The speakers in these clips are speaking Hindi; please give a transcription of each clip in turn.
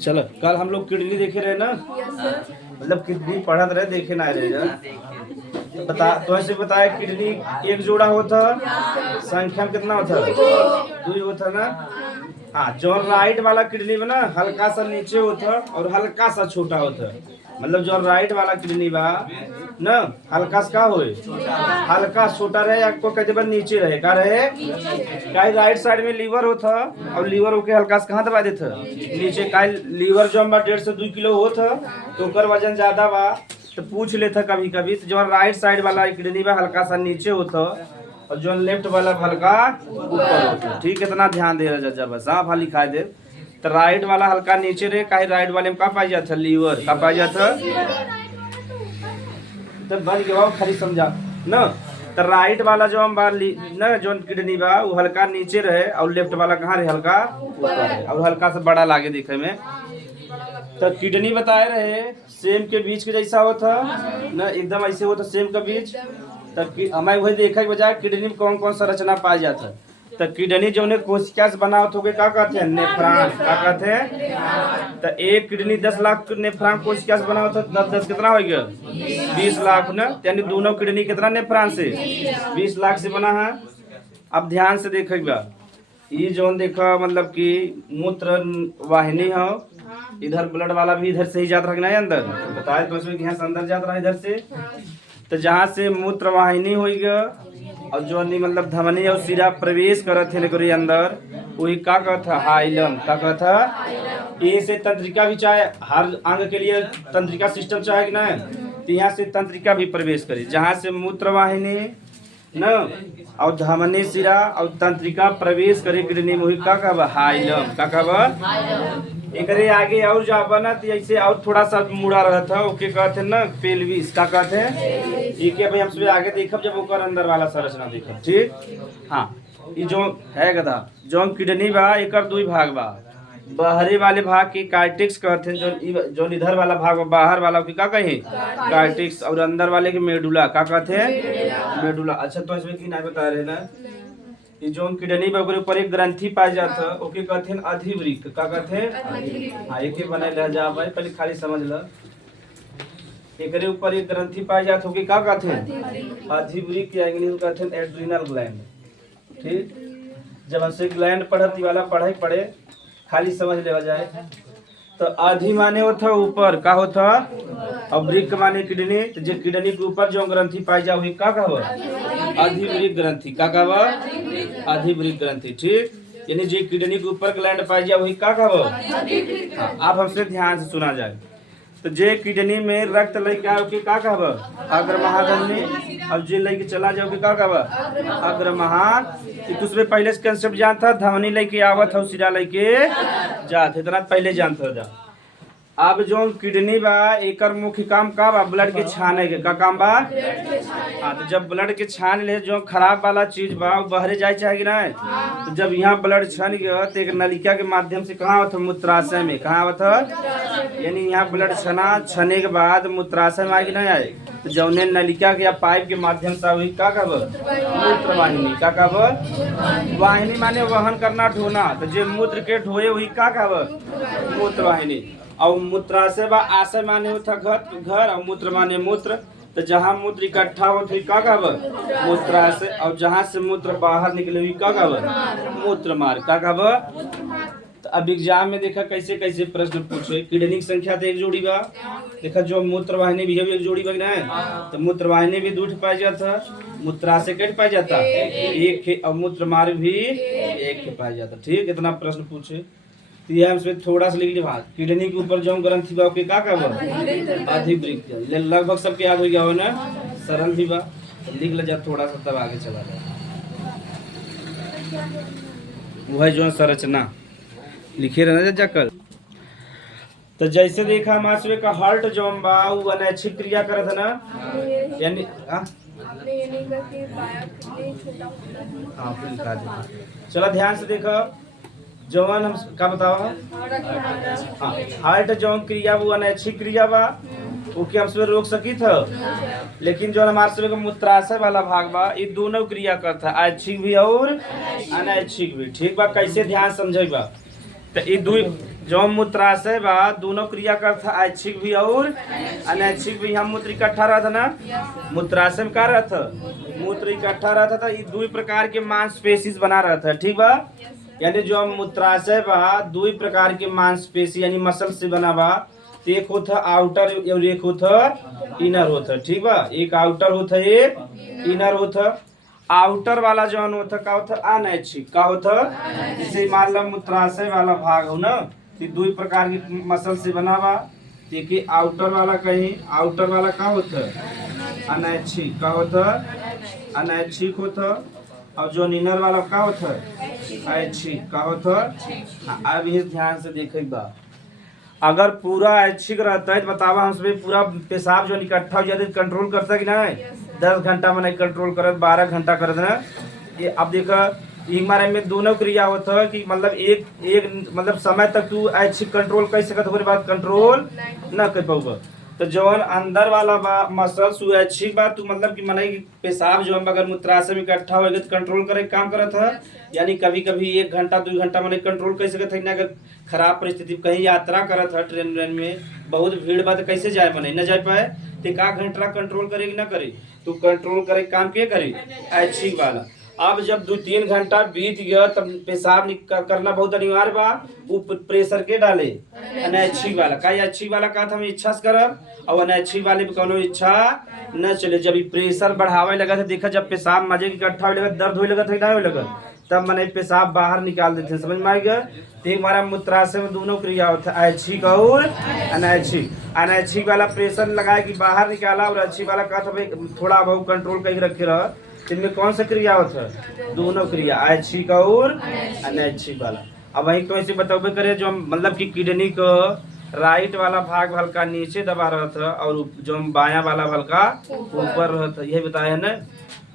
चलो कल हम लोग किडनी देखे रहे ना, मतलब किडनी पढ़त रहे, देखे ना रहे जा। बता तो ऐसे बताया किडनी एक जोड़ा होता, संख्या में कितना होता, 2 होता ना। हाँ, जो राइट वाला किडनी में ना हल्का सा नीचे होता और हल्का सा छोटा होता, मतलब जो राइट वाला किडनी बा ना हल्का सा का होए, हल्का छोटा रहे, आपको कहते बा नीचे रहे, का रहे काई राइट साइड में लीवर होता और लीवर होके हल्का सा कहाँ दबा देता नीचे। काई लीवर जो बा 1.5 से 2 किलो होता तो ओकर वजन ज्यादा बा, तो पूछ लेता कभी कभी। तो जो राइट साइड वाला किडनी बा हल्का सा नीचे होता और जो लेफ्ट वाला हल्का ऊपर होता। ठीक, इतना ध्यान दे रहा जा बस। हाँ भा लिखा दे। तो राइट वाला हल्का नीचे रहे, काहे राइट वाले में का पाई जाता, लीवर का पाई जाता। तो बन गया खाली समझा ना। तो राइट वाला जो हम ना जो किडनी बा वो हल्का नीचे रहे और लेफ्ट वाला कहाँ रहे, हल्का ऊपर रहे और हल्का सा बड़ा लागे दिखे में। तो किडनी बताए रहे सेम के बीच के जैसा होता ना, एकदम ऐसे होता सेम के बीच। तब हमें वही देखा के बजाय किडनी में कौन कौन सा रचना पाया जाता। तो किडनी जो ने कोशिका से बना होते क्या कहते हैं, नेफ्रॉन क्या कहते हैं। तो एक किडनी 10 लाख नेफ्रॉन कोशिका से बना होता, 10 कितना हो गया 20 लाख ना, यानी दोनों किडनी कितना नेफ्रॉन से 20 लाख से बना है। अब ध्यान से देखेगा, ये जो देखा मतलब कि मूत्र वाहिनी हो, इधर ब्लड वाला भी इधर से ही जाता रखना है अंदर, बताए तो इसमें यहाँ से अंदर जाता रहा इधर से। तो जहाँ से मूत्र वाहिनी हो गया और जो नहीं मतलब धमनी और सिरा प्रवेश करत है अंदर, वही का कहता हाइलम, का कहता ये से तंत्रिका भी चाहे हर अंग के लिए तंत्रिका सिस्टम चाहे कि नहीं, तो यहाँ से तंत्रिका भी प्रवेश करे। जहाँ से मूत्र वाहिनी न और धमनी सिरा और तंत्रिका प्रवेश करे किडनी में, वही का कहब हाइलम, का कहब। एकरे आगे और जाबा ना तो ऐसे और थोड़ा सा मुड़ा रहता है, ओके कहते हैं ना पेल्विस, का कहते हैं। ठीक है भाई, हम सब आगे देखब जब ओकर अंदर वाला संरचना देखब। ठीक, हाँ ये जो है गधा जो किडनी बा एकर 2 भाग बा। बाहरी वाले भाग के कार्टेक्स कहते हैं, जो इधर वाला भाग बाहर वाला की का कहे कार्टेक्स, और अंदर वाले के मेडुला का कहते हैं मेडुला। अच्छा तो इसमें की ना बता रहे ना, ये जो किडनी में ओकरे ऊपर एक ग्रंथि पाई जाता ओके कहते हैं अधिवृक्क, का कहते हैं। हाँ एक बने रह जा भाई, पहले खाली समझ ल। एकरे ऊपर एक ग्रंथि पाई जाता ओके का कहते हैं अधिवृक्क, या इंग्लिश में कहते हैं एड्रिनल ग्लैंड। ठीक, जब हमसे ग्लैंड पढ़ती वाला पढ़े खाली समझ लेवा जाए। तो अधि माने होता ऊपर, का होता और वृक्क माने किडनी। तो जो किडनी के ऊपर जो ग्रंथि पाई जा वही का कहब अधिवृक्क ग्रंथि, का कहब अधिवृक्क ग्रंथि। ठीक, यानी जो किडनी के ऊपर ग्लैंड पाई जा वही का कहब। आप हमसे ध्यान से सुना जाए। तो जे किडनी में रक्त लेके आओ के का कहब अग्र महाधमनी, अब जे लेके चला जाओ के का कहब अग्र महा। दूसरे पहले से कंसेप्ट जानता, धमनी लेके आवत हो सिरा लेके जात, इतना पहले जानता जा। अब जो किडनी बा एकर मुख्य काम का बा ब्लड के छाने के, का काम बा। हाँ, तो जब ब्लड के छान ले जो खराब वाला चीज बा वो बहरे जाए चाहे ना, तो जब यहाँ ब्लड छन गया तो एक नलिका के माध्यम से कहाँ आवत मूत्राशय में, कहाँ आवत, यानी यहाँ ब्लड छने के बाद मूत्राशय में आए नहीं आए, तो जौने नलिका के या पाइप के माध्यम से वही का कहब मूत्र वाहिनी, का कहब वाहिनी माने वहन करना ढोना। तो जे मूत्र के ढोए वही का कहब मूत्र वाहिनी। और मूत्राशय बा आशय माने होता घर और मूत्र माने मूत्र। तो जहाँ मूत्र इकट्ठा होता है का कहब मूत्राशय, और जहाँ से मूत्र बाहर निकले हुई का कहब मूत्र मार्ग, का कहब। तो अब एग्जाम में देखा कैसे कैसे प्रश्न पूछे। किडनी की संख्या तो एक जोड़ी बा, देखा जो मूत्र वाहिनी भी एक जोड़ी बा ना, तो मूत्र वाहिनी भी 2 पाई जाता, मूत्राशय के पाई जाता एक, और मूत्र मार्ग भी एक पाई जाता। ठीक, इतना प्रश्न पूछे। तो यह हमसे थोड़ा सा लिख ली बात, किडनी के ऊपर जो ग्रंथि बा के का कहब अधिवृक्क। लगभग सबके याद हो गया हो ना, सरल भी बा, लिख ले जा थोड़ा सा तब आगे चला जाए। वह जो संरचना लिखे रहना जाकर। तो जैसे देखा हमारे का हार्ट जो बा वो अनैच्छिक क्रिया करत है ना, यानी चलो ध्यान से देखो जवान हम का बताओ। हाँ, हार्ट जो क्रिया वो अनैच्छिक क्रिया बा, ओके हम रोक सकी था, लेकिन जो हमारे से मूत्राशय वाला भाग बा ये दोनों क्रिया करता, ऐच्छिक भी और अनैच्छिक भी। ठीक बा, कैसे ध्यान समझेगा। तो ये दुई जो मूत्राशय बा दोनों क्रिया करता ऐच्छिक भी और अनैच्छिक भी। हम मूत्र इकट्ठा रहता ना, मूत्राशय में क्या रहता, मूत्र इकट्ठा रहता था। ये दो प्रकार के मांसपेशी बना रहता है, ठीक बा। यानी जो मूत्राशय बा दो प्रकार के मांसपेशी यानी मसल से बना बा। एक होता आउटर और एक होता इनर होता, ठीक बा। एक आउटर होता एक इनर होता। आउटर वाला जो होता का होता अनैच्छिक का होता, जैसे मान लो मूत्राशय वाला भाग हो ना, तो दो प्रकार की मसल से बना बा। देखिए आउटर वाला कहीं, आउटर वाला का होता अनैच्छिक का होता, अनैच्छिक होता। और जो इनर वाला का होता ऐच्छिक का होता। अब ये ध्यान से देखे बा, अगर पूरा ऐच्छिक रहता है तो बतावा हम पूरा पेशाब जो इकट्ठा हो जाता है कंट्रोल करता कि नहीं? 10 घंटा में नहीं कंट्रोल करत, 12 घंटा करत ना। ये अब देखो एक बारे में दोनों क्रिया होता है कि मतलब एक मतलब समय तक तू ऐच्छिक कंट्रोल कर सकत, ओकरे बाद कंट्रोल ना कर पाऊगा। तो जौन अंदर वाला मसल सुऐच्छिक बा, तू मतलब कि मने पेशाब जो अगर मूत्राशय में इकट्ठा होगा तो कंट्रोल करे काम करत है। यानी कभी कभी 1 घंटा 2 घंटा मने कंट्रोल कर सकत है ना। अगर खराब परिस्थिति कहीं यात्रा करत है, ट्रेन में बहुत भीड़ बा तो कैसे जाए, मने न जाए पाए तो का घंटा कंट्रोल करे कि ना करे, तू कंट्रोल करे काम के करे ऐच्छिक वाला। अब जब 2-3 घंटा बीत गया तब पेशाब करना बहुत अनिवार्य बा, वो प्रेशर के डाले अनैच्छिक वाला का। ऐच्छिक वाला का हम इच्छा से करब और अनैच्छिक वाले पे कोनो इच्छा न चले। जब प्रेशर बढ़ावे लगा था, देखा जब पेशाब मजे इकट्ठा होने लगा, दर्द होने लगा था ना, होने लगा तब मैंने पेशाब बाहर निकाल देते हैं, समझ में आ गया। तो हमारा मूत्राशय में दोनों क्रिया होता है ऐच्छिक और अनैच्छिक। अनैच्छिक वाला प्रेशर लगाए कि बाहर निकाला और ऐच्छिक वाला का था थोड़ा बहुत कंट्रोल करके रखे रहा। इनमें कौन सा क्रिया होता है? दोनों क्रिया ऐच्छिक और अनैच्छिक वाला। अब वही तो ऐसे बताओगे करे जो मतलब कि किडनी को राइट वाला भाग हल्का नीचे दबा रहा था और जो बायां वाला हल्का ऊपर रहा था, यही बताया ना।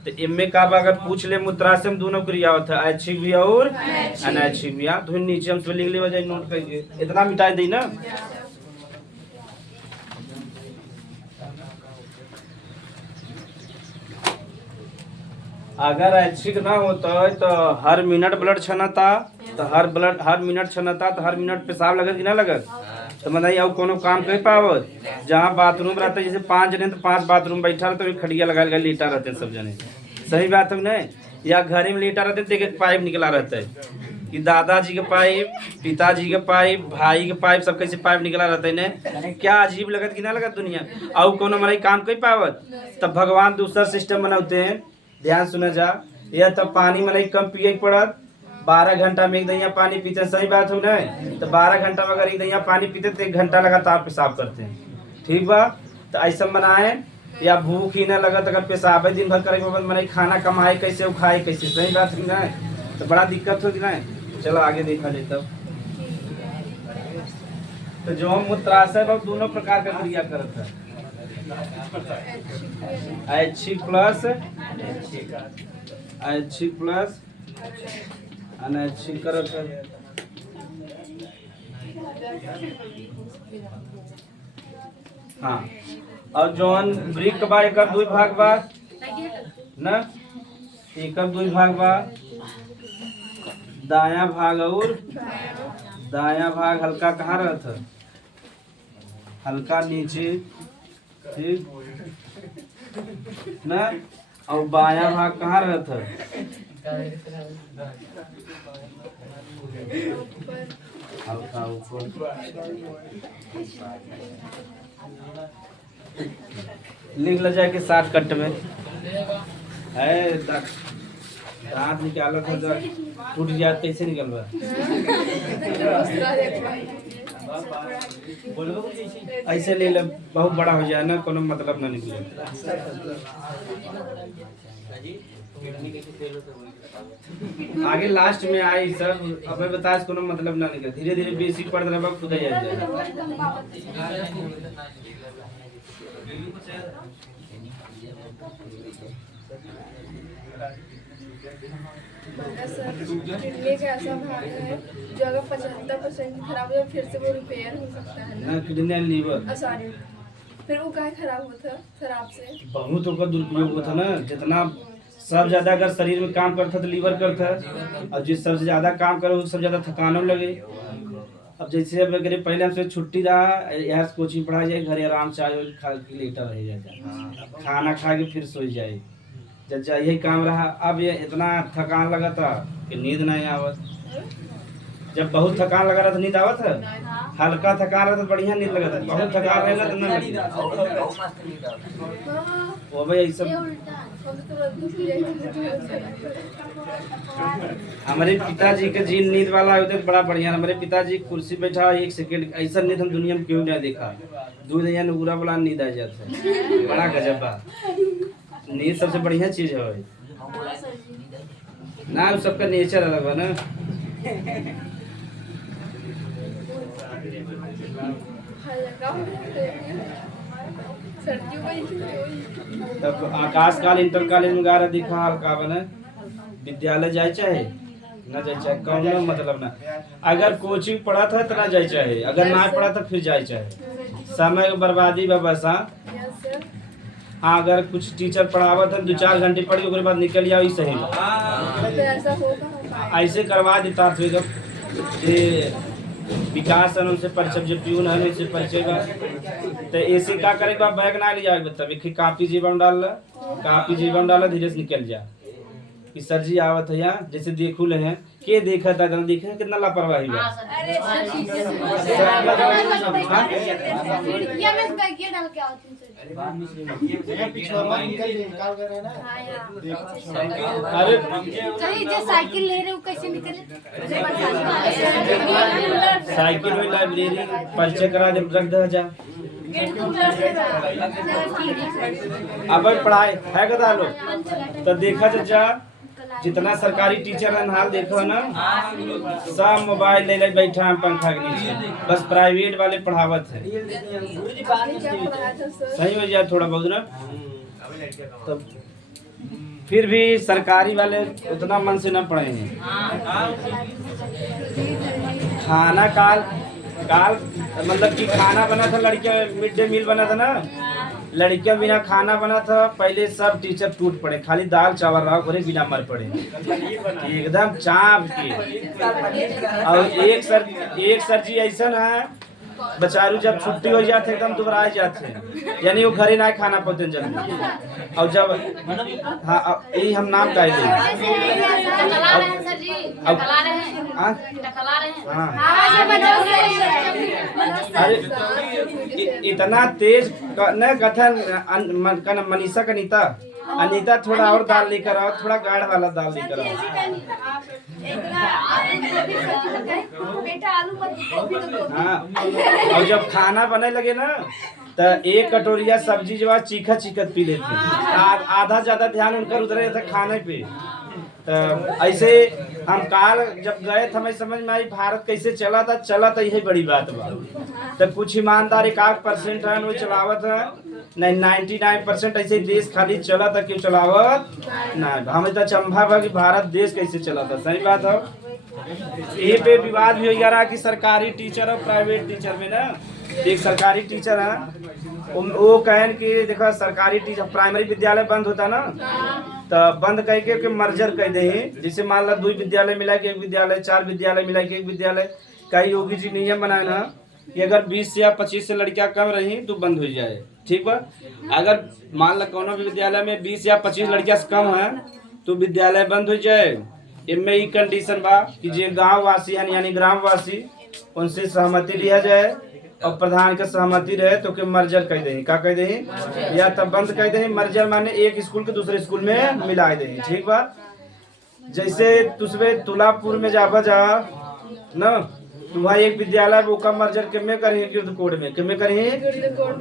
तो इनमें का अगर पूछ ले मूत्राशय में दोनों क्रिया होता है ऐच्छिक भी और अनैच्छिक भी। यहाँ धुन नीचे हम लिख ले वजह नोट करके इतना मिटा दी ना। अगर ऐच्छिक ना होता तो हर मिनट ब्लड छनता, तो हर मिनट छनता तो हर मिनट पेशाब लगत कि ना लगत, तो बताइए अब कोनो काम कर पावत। जहाँ बाथरूम रहता है, जैसे 5 जने तो 5 बाथरूम बैठा रहता है, खड़िया लगा लगा लेटा रहते हैं सब जने, सही बात है नहीं? या घर में लेटा रहते देखे पाइप निकला रहता है कि दादाजी के पाइप, पिताजी के पाइप, भाई के पाइप, सब कैसे पाइप निकला रहता है ने। क्या अजीब लगत कि ना लगत दुनिया। और कोनो मराई काम कर पावत, तब भगवान दूसरा सिस्टम बनाते हैं। ध्यान सुना जा, यह तब पानी मनाई कम पिए पड़त। 12 घंटा में एक दैया पानी पीते, सही बात हो ना। तो 12 घंटा में अगर एक दैया पानी पीते तो 1 घंटा लगातार पेशाब करते हैं, ठीक बा। तो ऐसा बनाए या भूख ही ना लगत, अगर पेशाब दिन भर करे मैंने खाना कमाए कैसे, वो खाए कैसे, सही बात है ना। तो बड़ा दिक्कत होगी ना। चलो आगे देखा जाए तब। तो जो मूत्राशय है दोनों प्रकार का क्रिया करता है, ऐच्छिक प्लस अनैच्छिक करत है। हाँ, और जौन वृक्क बा एकर 2 भाग बा ना, एकर 2 भाग बा, दायां भाग और दायां भाग हल्का कहाँ रहता है? हल्का नीचे, ठीक ना। और बायां भाग कहाँ रहता है? हल्का ऊपर। लिख ले जाके 60 कट में है। दांत निकालत हो जा टूट जात कैसे निकलवा? ऐसे ले ले, बहुत बड़ा हो जाए ना, कोनो मतलब ना निकले। आगे लास्ट में आई सब अब बता कोनो मतलब ना निकले, धीरे धीरे बेसिक पढ़ रहा खुद ही आ जाए। किडनी का ऐसा भाग है जो अगर 75% खराब हो जाए फिर से वो रिपेयर हो सकता है ना। किडनी एंड लीवर सॉरी, फिर वो काहे खराब होता खराब से? बहुत होकर दुरुपयोग होता ना। जितना सब ज्यादा अगर शरीर में काम करता तो लीवर करता, और जिस सबसे ज्यादा काम करे वो सब ज्यादा थकानो लगे। अब जैसे अब अगर पहले हमसे छुट्टी रहा, यहाँ से कोचिंग पढ़ा जाए, घरे आराम चाय खा के लेटा रह जाता, खाना खा के फिर सो जाए, जब यही काम रहा। अब ये इतना थकान लगा था कि नींद नहीं आवत। जब बहुत थकान लगा रहा था नींद आवत है, हल्का थकान रहा तो बढ़िया नींद लगा था, बहुत थकान रहेगा तो नहीं लगी। वो भाई ऐसा हमारे पिताजी के जी नींद वाला होते तो बड़ा बढ़िया। हमारे पिताजी कुर्सी बैठा 1 सेकंड, ऐसा नींद हम दुनिया में क्यों नहीं देखा। दूध या नूरा वाला नींद आ जाता है, बड़ा गजब बा। नींद सबसे बढ़िया चीज है भाई ना, सबका नेचर अलग है ना। तब आकाश काल इंटर कॉलेज में गारा दिखा हल्का बने, विद्यालय जाए चाहे न जाए चाहे, कौनो मतलब ना। अगर कोचिंग पढ़ा था तो ना जाए चाहे, अगर ना पढ़ा तो फिर जाए चाहे। समय की बर्बादी बा बस। हाँ, अगर कुछ टीचर पढ़ावा था 2-4 घंटे पढ़ी उसके बाद निकल जाओ, सही ऐसे करवा देता। फिर विकास है उनसे परिचय, जो प्यून है उनसे परिचय का, तो ऐसे क्या करेगा, बैग ना ले जाए बता, कापी जीवन डाल, कापी जीवन डाला, धीरे से निकल जा कि सर जी आवत है यहाँ, जैसे देखू ले हैं के देखा था गल देखे कितना लापरवाही है। अरे साइकिल ले रहे हो कैसे निकले? साइकिल में लाइब्रेरी परिचय करा दे, रख दे जा। अब पढ़ाई है कदा लोग तो देखा जा, जितना सरकारी टीचर है हाल देखो ना, सब मोबाइल ले बैठा है पंखा के नीचे, बस प्राइवेट वाले पढ़ावत है। सही हो जाए थोड़ा बहुत ना, तो फिर भी सरकारी वाले उतना मन से न पढ़े हैं। खाना काल मतलब कि खाना बना था, लड़कियां मिड डे मील बना था ना, लड़कियां बिना खाना बना था। पहले सब टीचर टूट पड़े, खाली दाल चावल रहा करे बिना मर पड़े एकदम चाप के। और एक सर जी ऐसा है बेचारू, जब छुट्टी हो जाते एकदम दुबरा जाते, यानी वो घरे ना खाना पाते जल्दी। और जब हाँ यही हम नाम का अरे इतना तेज न कथन मनीषा का नीता, अनीता थोड़ा और दाल लेकर आओ, थोड़ा गाढ़ वाला दाल लेकर आओ। हाँ, और जब खाना बने लगे ना तो एक कटोरिया सब्जी जो है चीखा चीखत पी लेते, आधा ज्यादा ध्यान उनका उधर रहता खाने पे। तो ऐसे हम काल जब गए थे, हमें समझ में आई भारत कैसे चला था, यही बड़ी बात बा। तो कुछ ईमानदार 1% है वो चलावत है, नहीं 99% ऐसे देश खाली चला था, क्यों चलावत नहीं। हमें तो चंभा बा कि भारत देश कैसे चला था। सही बात है। ये पे विवाद भी हो जा रहा कि सरकारी टीचर और प्राइवेट टीचर में ना, एक सरकारी टीचर है वो कहन कि देखो सरकारी टीचर प्राइमरी विद्यालय बंद होता ना, तो बंद कह के मर्जर कह दे, जैसे मान लो 2 विद्यालय मिला के 1 विद्यालय, 4 विद्यालय मिला के 1 विद्यालय। कई योगी जी नियम बनाए ना कि अगर 20 या 25 से लड़कियां कम रही तो बंद हो जाए, ठीक बा। अगर मान लो कोनो भी विद्यालय में 20 या 25 लड़कियां से कम है तो विद्यालय बंद हो जाए। इनमें ही कंडीशन बा कि जो गाँव वासी है यानी ग्राम वासी, उनसे सहमति लिया जाए और प्रधान के सहमति रहे तो के मर्जर कह दे, का कह दे, या तब बंद कह दे। मर्जर माने एक स्कूल के दूसरे स्कूल में मिला दे, ठीक बा। जैसे तुसबे तुलापुर में जाबा जा न, तुम्हारा एक विद्यालय वो का मर्जर के में करें गिरद कोड में, के में करें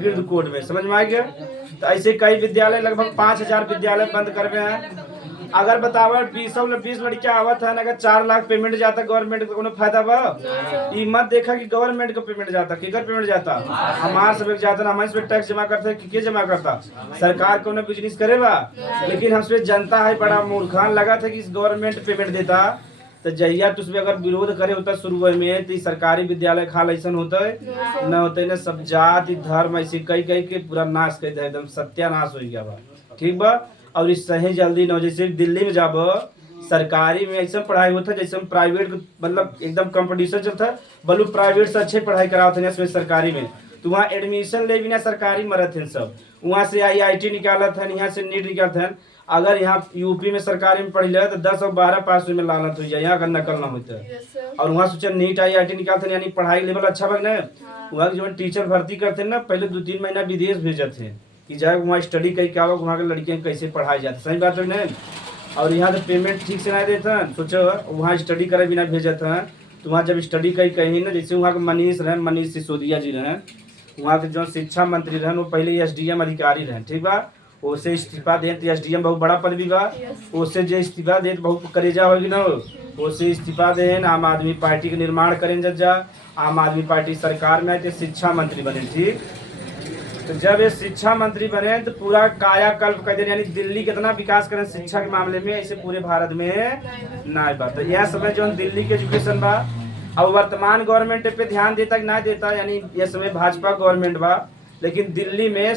गिरद कोड में, समझ में आ गया। तो ऐसे कई विद्यालय लगभग 5000 विद्यालय बंद करवे हैं। अगर बतावा 20 लड़कियां आवत है, अगर 4 लाख पेमेंट जाता गवर्नमेंट को, कोनो फायदा बा? ई मत देखा कि गवर्नमेंट का पेमेंट जाता, किधर पेमेंट जाता, हमारे सब जाता ना, हमारे टैक्स जमा करते कि जमा करता, सरकार को ना बिजनेस करे बा। लेकिन हमसे जनता है बड़ा मूर्खान लगा था कि गवर्नमेंट पेमेंट देता, तो जहिया तुझे अगर विरोध करे होता शुरू में तो सरकारी विद्यालय खाल ऐसा होता है न, होते न सब जाति धर्म ऐसे कई के पूरा नाश कर दे, एकदम सत्यानाश हो गया बा, ठीक बा। और इससे ही जल्दी न हो। जैसे दिल्ली में जाबो सरकारी में ऐसा पढ़ाई होता है जैसे हम प्राइवेट, मतलब एकदम कंपटीशन चलता है, बल्कि प्राइवेट से अच्छे पढ़ाई कराते हैं सरकारी में। तो वहाँ एडमिशन ले बिना सरकारी मरत हैं सब, वहाँ से IIT निकालत हैं, यहाँ से नीट निकालत हैं। अगर यहाँ यूपी में सरकारी में पढ़ ले तो 10 और 12 पास में लालत हो जाए, यहाँ अगर नकल ना होता है। Yes sir. और वहाँ सोचा नीट IIT निकालते हैं, यानी पढ़ाई लेवल अच्छा बन है। वहाँ के जो टीचर भर्ती करते हैं ना, पहले 2-3 महीना विदेश भेजते हैं कि जाए वहाँ स्टडी कहीं क्या हो, वहाँ के लड़कियाँ कैसे पढ़ाई जाती, सही बात है ना। और यहाँ तो पेमेंट ठीक से नहीं देते हैं, सोचो वहाँ स्टडी करे बिना भेजते हैं। तो वहाँ जब स्टडी कहीं ना, जैसे वहाँ के मनीष सिसोदिया जी रहे, वहाँ के जो शिक्षा मंत्री रहे वो पहले SDM अधिकारी रहे, ठीक बा। उससे इस्तीफा दे तो SDM बहुत बड़ा पदवी बा, उससे जो इस्तीफा दे तो बहुत करेजा होगी ना, उससे इस्तीफा दे आम आदमी पार्टी के निर्माण करें। जब जा आम आदमी पार्टी सरकार में आए तो शिक्षा मंत्री बने, ठीक। तो जब ये शिक्षा मंत्री बने तो पूरा कायाकल्प कर दे, यानी दिल्ली कितना विकास करें शिक्षा के मामले में, ऐसे पूरे भारत में ना बात। तो यह समय जो दिल्ली के एजुकेशन बा, अब वर्तमान गवर्नमेंट पे ध्यान देता कि ना देता, यानी यह समय भाजपा गवर्नमेंट बा, लेकिन दिल्ली में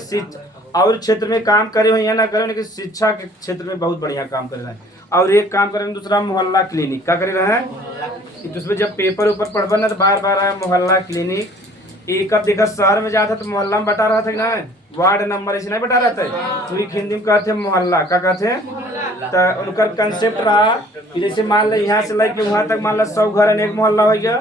और क्षेत्र में काम करे हो या ना करे, लेकिन शिक्षा के क्षेत्र में बहुत बढ़िया काम कर रहे हैं। और एक काम कर रहे हैं दूसरा, मोहल्ला क्लिनिक का कर रहे हैं। उसमें जब पेपर ऊपर पढ़बा ना तो बार बार आया मोहल्ला क्लिनिक। एक अब देखा शहर में जाता तो मोहल्ला में बता रहा था कि ना, वार्ड नंबर ऐसे नहीं बता रहा था, तो हिंदी में कहते मोहल्ला का कहते। तो उनका कंसेप्ट रहा कि जैसे मान लो यहाँ से लेके वहाँ तक मान लो 100 घर एक मोहल्ला हो गया,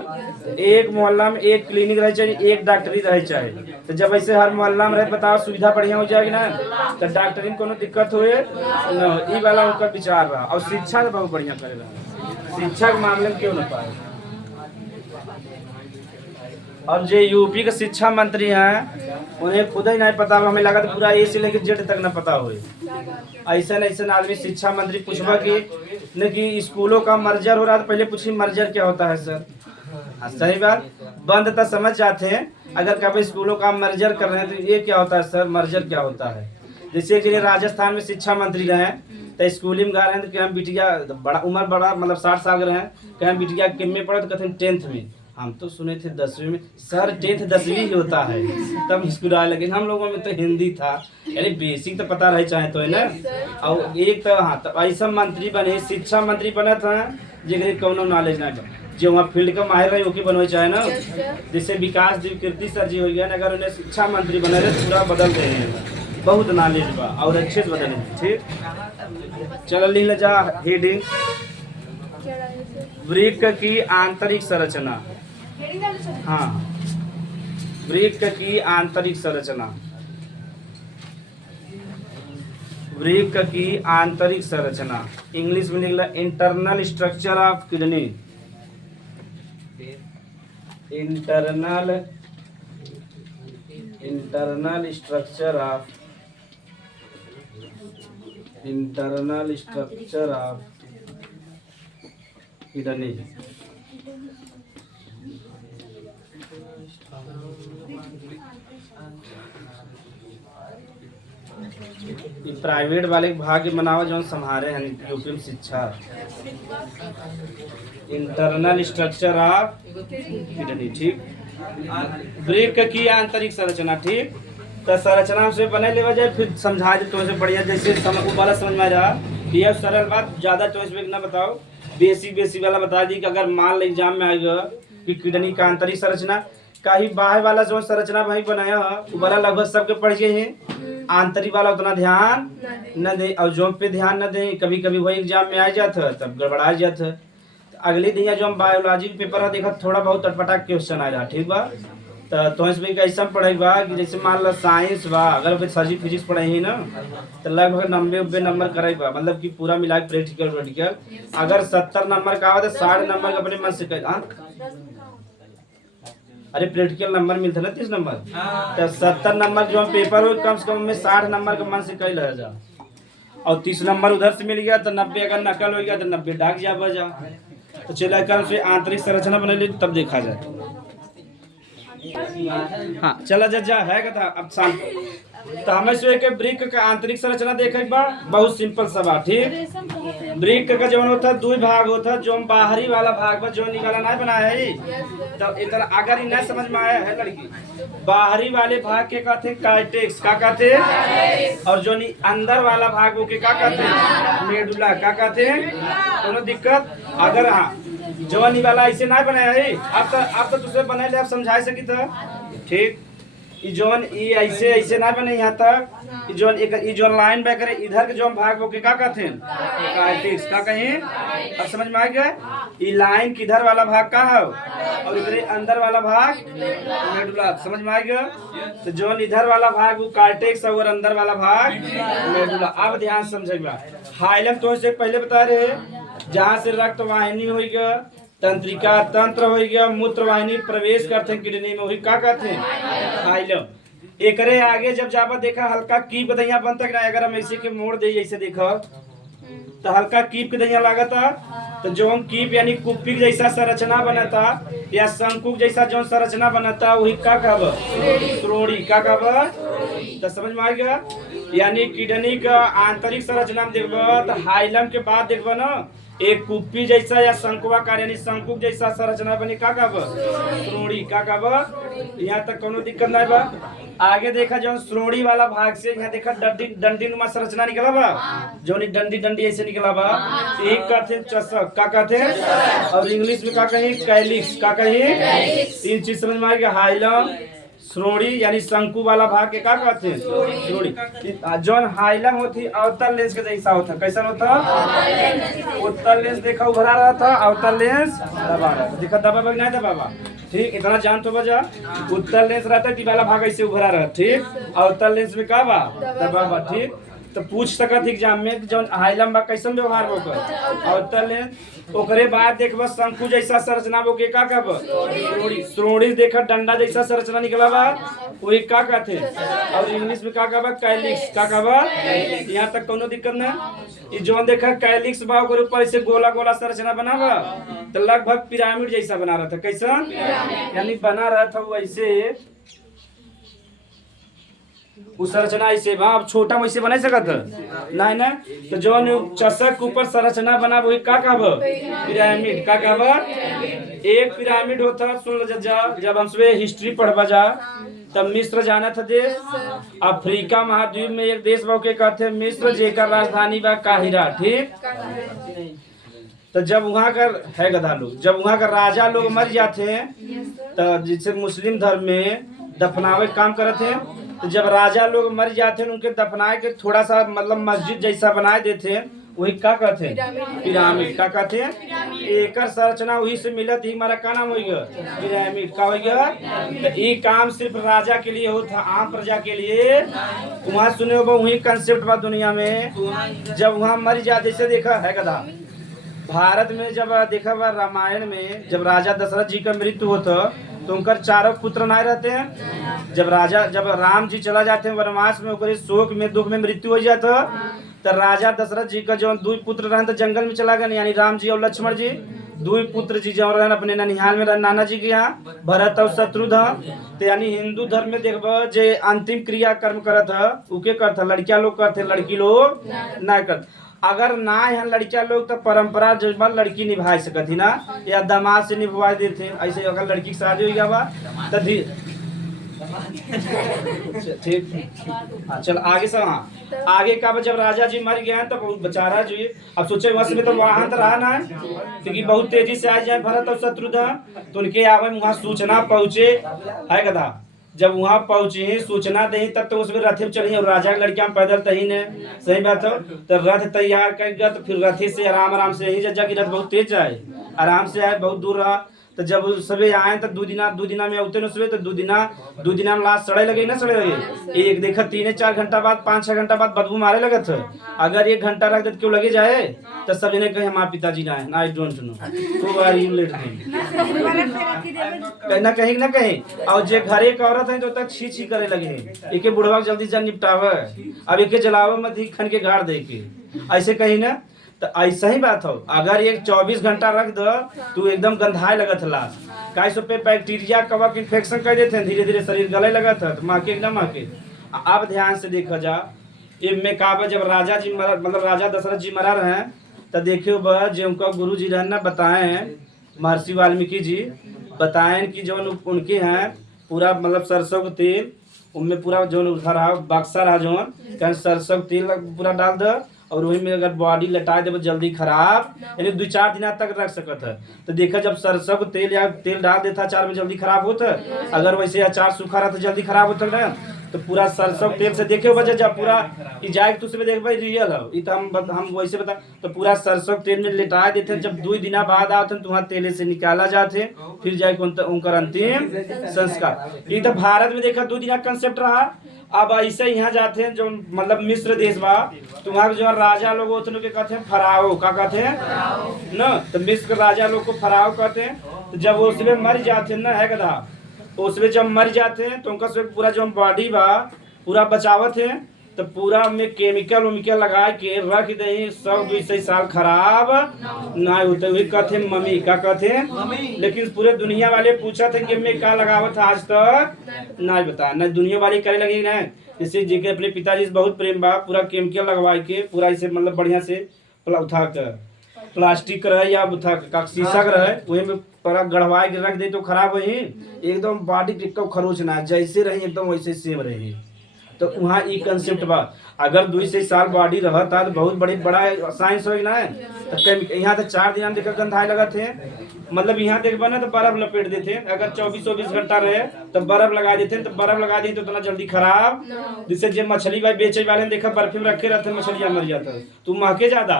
एक मोहल्ला में एक क्लिनिक रहे चाहिए, एक डॉक्टरी रहे चाहिए। तो जब ऐसे हर मोहल्ला में रहे, बताओ सुविधा बढ़िया हो जाएगी ना, तो डॉक्टरी में कोनो दिक्कत हुए ई वाला उनका विचार रहा। और शिक्षा तो बहुत बढ़िया करे रहा, शिक्षा के मामले में क्यों न पाए। और जो यूपी के शिक्षा मंत्री हैं उन्हें खुद ही नहीं पता, हमें लगा तो पूरा A से लेकर Z तक न पता हुए। ऐसा आदमी शिक्षा मंत्री पूछवा कि स्कूलों का मर्जर हो रहा था, पहले पूछिए मर्जर क्या होता है सर। हाँ सही बात, बंद तो समझ जाते हैं, अगर कभी स्कूलों का मर्जर कर रहे हैं तो ये क्या होता है सर, मर्जर क्या होता है। जैसे कि राजस्थान में शिक्षा मंत्री रहे तो स्कूलिंग में गा रहे हैं तो क्या हम बिटिया बड़ा उम्र बड़ा मतलब 60 साल के रहे, क्या हम बिटिया किम में पढ़े तो कहते हैं 10th में। हम तो सुने थे 10वीं में, सर 10th 10वीं ही होता है, तब स्कूल आए। लेकिन हम लोगों में तो हिंदी था, यानी बेसिक तो पता रहे चाहे तो है ना। और एक तो हाँ तो ऐसा मंत्री बने, शिक्षा मंत्री बना था जिनके कोनो नॉलेज ना था, जो वहाँ फील्ड का माहिर रहे ओके बनवे चाहे ना। जैसे विकास कीर्ति सर जी हो गया ना, अगर उन्हें शिक्षा मंत्री बने रहे पूरा बदल दे हैं, बहुत नॉलेज बा और अच्छे से बदले। ठीक चलो लिख जा हेडिंग, वृक्क की आंतरिक संरचना। हाँ, वृक्क की आंतरिक संरचना, वृक्क की आंतरिक संरचना। इंग्लिश में लिखला internal structure of kidney, internal structure of kidney. Private वाले भाग बनावा जो संभारे हैं यूपी में शिक्षा। इंटरनल स्ट्रक्चर ऑफ किडनी, ठीक। वृक्क की आंतरिक संरचना, ठीक। तो संरचना से बने ले जाए, फिर समझा दे तो बढ़िया, जैसे वाला समझ में आ रहा। ये सरल बात, ज्यादा चॉइस में ना बताओ, बेसिक वाला बता दी कि अगर मान लो एग्जाम में आएगा कि किडनी का आंतरिक संरचना का ही बाहर वाला जो संरचना भाई बनाया है वो वाला लगभग सबके पढ़ गए हैं, आंतरिक वाला उतना ध्यान न दे। और जो पे ध्यान न दे, कभी कभी वही एग्जाम में आ जाता है तब गड़बड़ा जाता है। अगले दिन जो हम बायोलॉजी के पेपर देखा थोड़ा बहुत अटपटा क्वेश्चन आ रहा, ठीक बा। तो इसमें कैसा पढ़े बा कि जैसे मान लो साइंस बा, अगर सर्जी फिजिक्स पढ़े ही ना तो लगभग 90-90 नंबर करे बा, मतलब कि पूरा मिला प्रैक्टिकल। अगर 70 नंबर का आवा तो 60 नंबर अपने मन से अरे प्रैक्टिकल नंबर मिलता ना 30 नंबर, तो 70 नंबर जो पेपर हो कम से कम में 60 नंबर का मन से कई रह जा। और 30 नंबर उधर से मिल गया तो 90 अगर नकल हो गया तो 90 डाक जा बजा। तो चला कर से आंतरिक संरचना बना ली तब देखा जाए। हाँ चला जा है कथा अब शांत। तो हमें से के वृक्क का आंतरिक संरचना देखे बा बहुत सिंपल सा बा ठीक। वृक्क का जौन होता दो भाग होता जो बाहरी वाला भाग बा जो वाला नहीं बनाया है। तो इधर अगर ही नहीं समझ में आया है लड़की बाहरी वाले भाग के कहते कार्टेक्स का कहते और जो अंदर वाला भाग वो के का कहते मेडुला का कहते दोनों दिक्कत। अगर हाँ जवानी वाला ऐसे नहीं बनाया है अब तो दूसरे बनाए ले आप समझा सकी था ठीक। जोन ऐसे ऐसे ना बने यहाँ तक जोन एक जोन लाइन बैक करे इधर के जोन भाग वो के का कहते हैं कार्टेक्स का कहें। अब समझ में आ गया ये लाइन किधर वाला भाग का है और इधर अंदर वाला भाग मेडुला समझ में आ गया। तो जोन इधर वाला भाग वो कार्टेक्स और अंदर वाला भाग मेडुला। अब ध्यान समझेगा हाइलम तो से पहले बता रहे जहाँ से रक्त वाहिनी हो गया तंत्रिका तंत्र हो गया मूत्र वाहिनी प्रवेश करते हैं किडनी में वही का कहते हैं हाइलम। एकरे आगे जब जाबा देखा हल्का कीप दहिया बनता है अगर हम ऐसे के मोड़ दे ऐसे देखा तो हल्का कीप के दहिया लागता तो जो हम कीप यानी कुप्पी जैसा संरचना बनता या शंकु जैसा जो संरचना बनता वही का कहब श्रोणी का कहब। तो समझ में आ गया यानी किडनी का आंतरिक संरचना में देखबा तो हाइलम के बाद देखबा ना एक कुप्पी जैसा या शंकुआकार यानी शंकु जैसा संरचना बनी का कहब श्रोणी का कहब। यहाँ तक कोनो दिक्कत नहीं बा। आगे देखा जो श्रोणी वाला भाग से यहाँ देखा डंडी नुमा संरचना निकला बा जो डंडी डंडी ऐसे निकला बा एक कहते चषक का कहते और इंग्लिश में का कहीं कैलिक्स का कहीं। तीन चीज समझ में आ गया हाइलम श्रोणी यानी शंकु वाला भाग के का कहते हैं श्रोणी। जोन हाइलम होती अवतल लेंस के जैसा होता कैसा होता उत्तल लेंस देखा उभरा रहा था अवतल लेंस दबा रहा था देखा दबा नहीं दबा ठीक इतना जान तो बजा। उत्तल लेंस रहता है वाला भाग ऐसे उभरा रहा ठीक अवतल लेंस में का बा दबा बा ठीक। तो पूछ सकत एग्जाम में जो हाइलम बा कैसन व्यवहार होकर अवतल लेंस ओकरे बाद देखबा शंकु जैसा संरचना वो के का कहब श्रोणी। श्रोणी देखा डंडा जैसा संरचना निकला बा वही का कहते और इंग्लिश में का कहब कैलिक्स का कहब। यहाँ तक कोनो दिक्कत नहीं। जो देखा कैलिक्स बा ओकरे ऊपर ऐसे गोला गोला संरचना बना बा तो लगभग पिरामिड जैसा बना रहा था कैसा यानी बना रहा था वैसे उस संरचना ऐसे बा। अब छोटा वैसे बना सकत नहीं ना। तो जो चषक ऊपर संरचना बना वही का कहब पिरामिड का कहब। एक पिरामिड होता सुन जब हम सुबह हिस्ट्री पढ़वा जा तब मिस्र जाना था देश अफ्रीका महाद्वीप में एक देश बा के कहते मिस्र जेकर राजधानी बा काहिरा ठीक। तो जब वहाँ का है गधा लोग जब वहाँ का राजा लोग मर जाते हैं तो जिससे मुस्लिम धर्म में दफनावे काम करते हैं। तो जब राजा लोग मर जाते हैं उनके दफनाए के थोड़ा सा मतलब मस्जिद जैसा बनाए देते हैं वही का कहते हैं पिरामिड का कहते हैं। एक संरचना वही से मिलत ही हमारा का नाम हो गया पिरामिड का हो गया। तो ये काम सिर्फ राजा के लिए होता आम प्रजा के लिए वहाँ सुने हो वही कंसेप्ट बा दुनिया में। जब वहाँ मर जाते जैसे देखा है गधा भारत में जब देखा बा रामायण में जब राजा दशरथ जी का मृत्यु होता तो उनकर चारों पुत्र नहीं रहते हैं। जब राम जी चला जाते हैं वनवास में ओकरे शोक में दुख में मृत्यु हो जाता तो राजा दशरथ जी का जो दो पुत्र रहन तो जंगल में चला गए यानी राम जी और लक्ष्मण जी दो पुत्र जी जो रहन अपने ननिहाल में रहन नाना जी के यहाँ भरत और शत्रुघ्न। तो यानी हिंदू धर्म में देखबा जे अंतिम क्रिया कर्म करत है उके करता लड़किया लोग करते लड़की लोग नहीं करते। अगर ना यहाँ लड़किया लोग तो परंपरा जो लड़की निभा सकत ही ना या दामाद से निभवा देते ऐसे अगर लड़की की शादी हो गया बा तो ठीक। चल आगे सब हाँ आगे का जब राजा जी मर गए तो बेचारा जी अब सोचे वश में तो वाहन तो रहा ना है क्योंकि बहुत तेजी से आ जाए भरत और शत्रुघ्न तो उनके आवे वहाँ सूचना पहुँचे है गधा। जब वहाँ पहुंचे सूचना दे तब तो उसमें रथे चढ़ी और राजा की लड़कियां पैदल तही ने सही बात हो तो रथ तैयार कर गया तो फिर रथे से आराम से यही जगह की रथ बहुत तेज आए आराम से आए बहुत दूर रहा। तो जब सबे आए तो दो दिना में उतरे सुबह तो दो दिना में लास्ट सड़े लगे ना सड़े लगे एक देखा 3-4 घंटा बाद 5-6 घंटा बाद बदबू मारे लगे थे। अगर 1 घंटा रख देते क्यों लगे जाए तो सब जने कहे हमारे पिताजी ना है आई डोंट नो तो आर यू लेट ना कहीं ना कहीं और जे घरे एक औरत है तो तक छी करे लगे एक बुढ़वा जल्दी से निपटावे अब एक जलावे मत ही खन के गाड़ दे के ऐसे कहीं ना। तो ऐसा ही बात हो अगर एक 24 घंटा रख दो तू एकदम गंधाए लगत लाश काय सो पे बैक्टीरिया कवक इन्फेक्शन कर देते हैं, धीरे धीरे शरीर गले लगा था तो महके न महके। अब ध्यान से देखा जा, इनमें का जब राजा जी मरा, मतलब राजा दशरथ जी मरा रहे तो देखियो बा जो उनका गुरु जी रहना बताए हैं, महर्षि वाल्मीकि जी बताएं कि जो उनके हैं पूरा मतलब सरसों का तेल उनमें पूरा जो रहा बक्सा रहा जो कहीं सरसों का तेल पूरा डाल दो और वही में अगर बॉडी लटा दे जल्दी खराब, यानी 2-4 दिन तक रख सकता है। तो देखा जब सरसों का तेल या तेल डाल देता अचार में जल्दी खराब होता, अगर वैसे अचार सूखा रहा तो जल्दी खराब होता ना। तो पूरा सरसों तेल से देखे वजह जब पूरा जाए तो उसमें देख भाई रियल है तो हम वैसे बता तो पूरा सरसों तेल में लिटा देते हैं। जब 2 दिन बाद आते हैं तुम्हारा तेल से निकाला जाते फिर जाए उनका अंतिम संस्कार। ये तो भारत में देखा 2 दिन कंसेप्ट रहा। अब ऐसे यहाँ जाते हैं जो मतलब मिस्र देश बा तुम्हारे जो राजा लोग होते हैं कहते हैं फराओ, का कहते हैं न, तो मिस्र राजा लोग को फराओ कहते हैं। तो जब वो उसमें मर जाते हैं ना है कदा, उसमें जब मर जाते हैं तो उनका पूरा जो बॉडी बा पूरा बचावत है तो पूरा में केमिकल उमिकल लगा के रख दे 100-200 साल खराब ना होते हुए कहते मम्मी, का कहते। लेकिन पूरे दुनिया वाले पूछा थे कि मैं क्या लगावत आज तक ना बता ना दुनिया वाले करे लगे ना। जैसे जी के अपने पिताजी से बहुत प्रेम बा, पूरा केमिकल लगवा के पूरा इसे मतलब बढ़िया से उठा कर प्लास्टिक रहे या उठा का शीशा रहे वही में पूरा गढ़वा के रख दे तो खराब वही एकदम बॉडी टिक्का खरोच ना जैसे रही एकदम वैसे सेम रही। तो वहाँ ये कंसेप्ट बा अगर 200 साल बॉडी रहता तो बहुत बड़ा साइंस हो ना है। तो यहाँ तो 4 दिन देखा गंधाए लगा थे, मतलब यहाँ देखबा ना तो बर्फ लपेट देते। अगर 24-24 घंटा रहे तो बर्फ लगा देते, तो बर्फ लगा दी तो इतना जल्दी खराब। जिससे जो मछली भाई बेचे वाले देखा बर्फ में रखे रहते मछलियाँ मर जाता तो महके ज्यादा।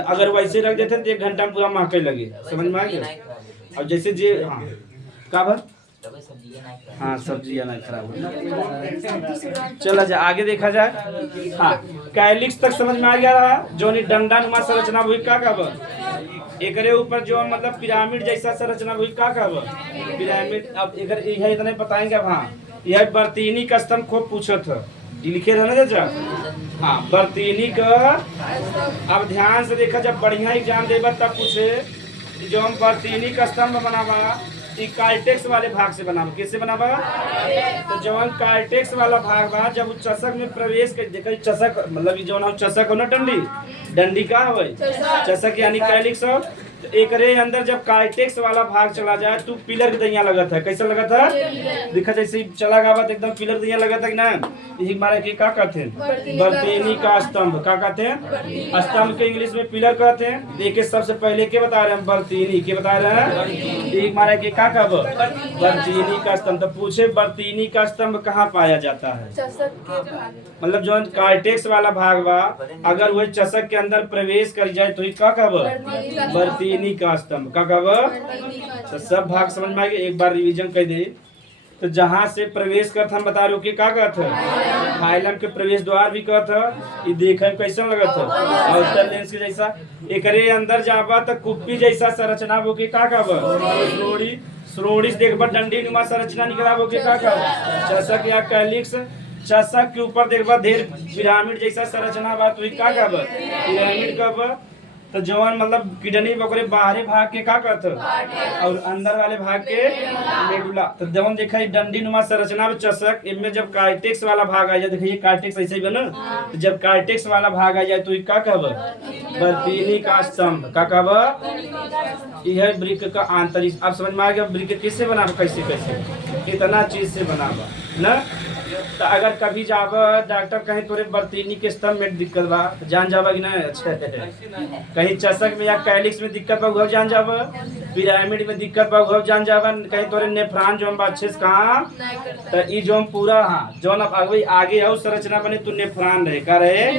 अगर वैसे रख देते तो 1 घंटा में पूरा महके लगे, समझ में आ गया। और जैसे जे हाँ का भर हाँ सब्जियाँ नहीं खराब। चला जा आगे देखा जाए। हाँ कैलिक्स तक समझ में आ गया रहा, जो डंडा नुमा संरचना हुई का कब एकरे ऊपर जो मतलब पिरामिड जैसा संरचना हुई का कब पिरामिड। अब एक यह इतना बताएंगे। अब हाँ यह बर्तीनी का स्तंभ खूब पूछा था लिखे रहे ना चाचा। हाँ बर्तीनी का अब ध्यान से देखा जब बढ़िया एग्जाम देगा तब पूछे जो हम बर्तीनी का स्तंभ बनावा कार्टेक्स वाले भाग से बनावा, किससे बनावा। तो जो कार्टेक्स वाला भाग बा जब चषक में प्रवेश कर देखा चषक मतलब जो चषक हो ना डंडी का हो चषक यानी कैलिक्स हो। तो एक रे अंदर जब कार्टेक्स वाला भाग चला जाए तो पिलर की दैया लगा था, कैसा लगा था देखा जैसे चला गया एकदम पिलर दैया लगा था कि ना। यही हमारे के क्या कहते हैं बर्तीनी का स्तंभ, क्या कहते हैं स्तंभ के इंग्लिश में पिलर कहते हैं। देखिए सबसे पहले के बता रहे हैं बर्तीनी के बता रहे हैं एक हमारे के क्या कब बर्तीनी का स्तंभ। तो पूछे बर्तीनी का स्तंभ कहाँ पाया जाता है, मतलब जो कार्टेक्स वाला भाग बा अगर वह चषक के अंदर प्रवेश कर जाए तो क्या कब बर्तीनी का स्तंभ का कब। तो सब भाग समझ में आ गए, एक बार रिवीजन कर दे। तो जहाँ से प्रवेश कर हम बता रहे हो कि क्या कहते हैं फाइलम के प्रवेश द्वार भी कहते हैं। ये देखे कैसा लगा था आउटर लेंस के जैसा। एकरे अंदर जाबा तो कुप्पी जैसा संरचना वो के का कहब श्रोणि देखबा डंडी नुमा संरचना निकला वो के का कहब चषक या कैलिक्स। चषक के ऊपर देखबा ढेर पिरामिड जैसा संरचना बा तो का कहब पिरामिड कहब। तो जवान मतलब किडनी बकरे बाहरी भाग के का करते और अंदर वाले भाग के मेडुला। तो जवान देखा डंडी नुमा संरचना में चषक इनमें जब कार्टेक्स वाला भाग आ जाए देखिए कार्टेक्स ऐसे ही बना। तो जब कार्टेक्स वाला भाग आ जाए तो क्या कहब बर्तीनी का स्तंभ का कहब। यह वृक्क का आंतरिक। अब समझ में आ गया वृक्क किससे बना कैसे कैसे इतना चीज से बना ना। तो अगर कभी जाब डॉक्टर कहीं तोरे बर्तीनी के स्तंभ में दिक्कत बा जान जाबा कि नहीं। अच्छा कहीं चषक में या कैलिक्स में दिक्कत बा वो जान जाबा, पिरामिड में दिक्कत बा वो जान जाबा, कहीं तोरे नेफ्रॉन जो हम अच्छे से कहाँ। तो ये जो हम पूरा हाँ जो अभी आगे और संरचना बने तो नेफ्रॉन रहे का रहे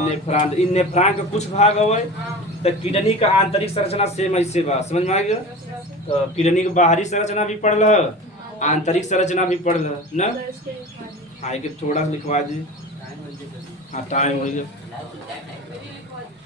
नेफ्रॉन। इन नेफ्रॉन के कुछ भाग हो तो किडनी का आंतरिक संरचना सेम ऐसे बा, समझ में आ गया। तो किडनी के बाहरी संरचना भी पढ़ ल आंतरिक संरचना भी पढ़ ल ना। हाँ थोड़ा सा लिखवा दी। हाँ टाइम हो गया।